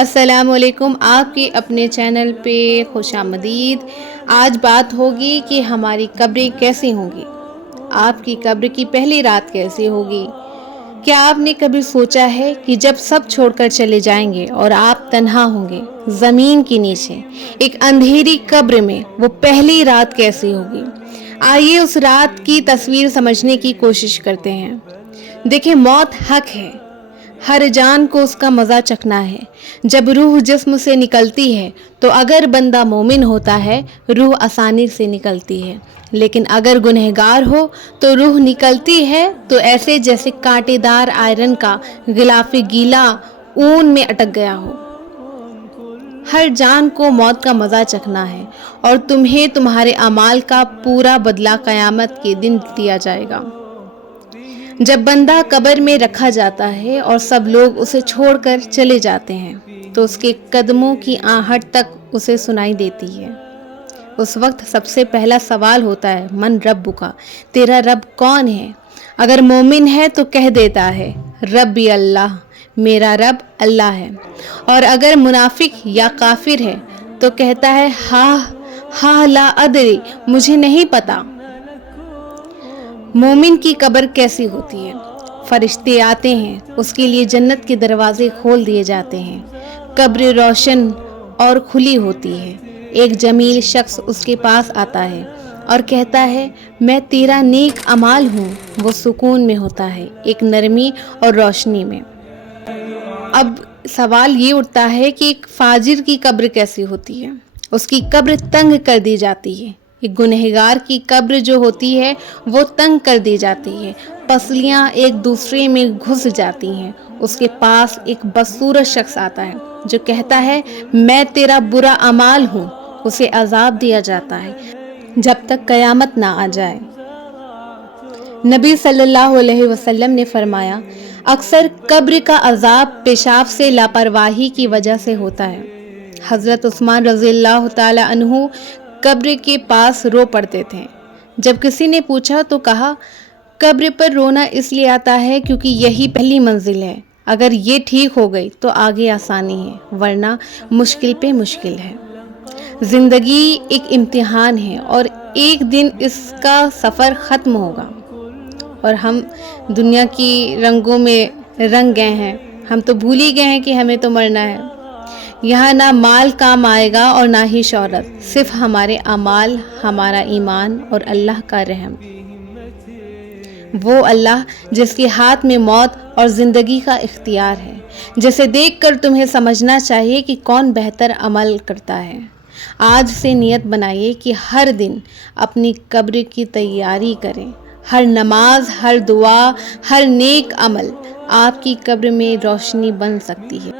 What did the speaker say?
السلام علیکم، آپ کے اپنے چینل پہ خوش آمدید۔ آج بات ہوگی کہ ہماری قبریں کیسی ہوں گی، آپ کی قبر کی پہلی رات کیسی ہوگی۔ کیا آپ نے کبھی سوچا ہے کہ جب سب چھوڑ کر چلے جائیں گے اور آپ تنہا ہوں گے زمین کے نیچے ایک اندھیری قبر میں، وہ پہلی رات کیسی ہوگی؟ آئیے اس رات کی تصویر سمجھنے کی کوشش کرتے ہیں۔ دیکھیں، موت حق ہے، ہر جان کو اس کا مزہ چکھنا ہے۔ جب روح جسم سے نکلتی ہے تو اگر بندہ مومن ہوتا ہے روح آسانی سے نکلتی ہے، لیکن اگر گنہگار ہو تو روح نکلتی ہے تو ایسے جیسے کانٹے دار آئرن کا غلاف گیلا اون میں اٹک گیا ہو۔ ہر جان کو موت کا مزہ چکھنا ہے اور تمہیں تمہارے اعمال کا پورا بدلہ قیامت کے دن دیا جائے گا۔ جب بندہ قبر میں رکھا جاتا ہے اور سب لوگ اسے چھوڑ کر چلے جاتے ہیں تو اس کے قدموں کی آہٹ تک اسے سنائی دیتی ہے۔ اس وقت سب سے پہلا سوال ہوتا ہے، من ربک، تیرا رب کون ہے؟ اگر مومن ہے تو کہہ دیتا ہے ربی اللہ، میرا رب اللہ ہے، اور اگر منافق یا کافر ہے تو کہتا ہے ہاں لا ادری، مجھے نہیں پتا۔ مومن کی قبر کیسی ہوتی ہے؟ فرشتے آتے ہیں، اس کے لیے جنت کے دروازے کھول دیے جاتے ہیں، قبر روشن اور کھلی ہوتی ہے۔ ایک جمیل شخص اس کے پاس آتا ہے اور کہتا ہے میں تیرا نیک اعمال ہوں۔ وہ سکون میں ہوتا ہے، ایک نرمی اور روشنی میں۔ اب سوال یہ اٹھتا ہے کہ ایک فاجر کی قبر کیسی ہوتی ہے؟ اس کی قبر تنگ کر دی جاتی ہے۔ ایک گنہگار کی قبر جو ہوتی ہے وہ تنگ کر دی جاتی ہے، پسلیاں ایک دوسرے میں گھس جاتی ہیں۔ اس کے پاس ایک بدصورت شخص آتا ہے جو کہتا ہے میں تیرا برا اعمال ہوں۔ اسے عذاب دیا جاتا ہے جب تک قیامت نہ آ جائے۔ نبی صلی اللہ علیہ وسلم نے فرمایا اکثر قبر کا عذاب پیشاب سے لاپرواہی کی وجہ سے ہوتا ہے۔ حضرت عثمان رضی اللہ تعالی عنہ قبر کے پاس رو پڑتے تھے۔ جب کسی نے پوچھا تو کہا قبر پر رونا اس لیے آتا ہے کیونکہ یہی پہلی منزل ہے، اگر یہ ٹھیک ہو گئی تو آگے آسانی ہے، ورنہ مشکل پہ مشکل ہے۔ زندگی ایک امتحان ہے اور ایک دن اس کا سفر ختم ہوگا اور ہم دنیا کی رنگوں میں رنگ گئے ہیں، ہم تو بھول ہی گئے ہیں کہ ہمیں تو مرنا ہے۔ یہاں نہ مال کام آئے گا اور نہ ہی شہرت، صرف ہمارے اعمال، ہمارا ایمان اور اللہ کا رحم۔ وہ اللہ جس کے ہاتھ میں موت اور زندگی کا اختیار ہے، جسے دیکھ کر تمہیں سمجھنا چاہیے کہ کون بہتر عمل کرتا ہے۔ آج سے نیت بنائیے کہ ہر دن اپنی قبر کی تیاری کریں۔ ہر نماز، ہر دعا، ہر نیک عمل آپ کی قبر میں روشنی بن سکتی ہے۔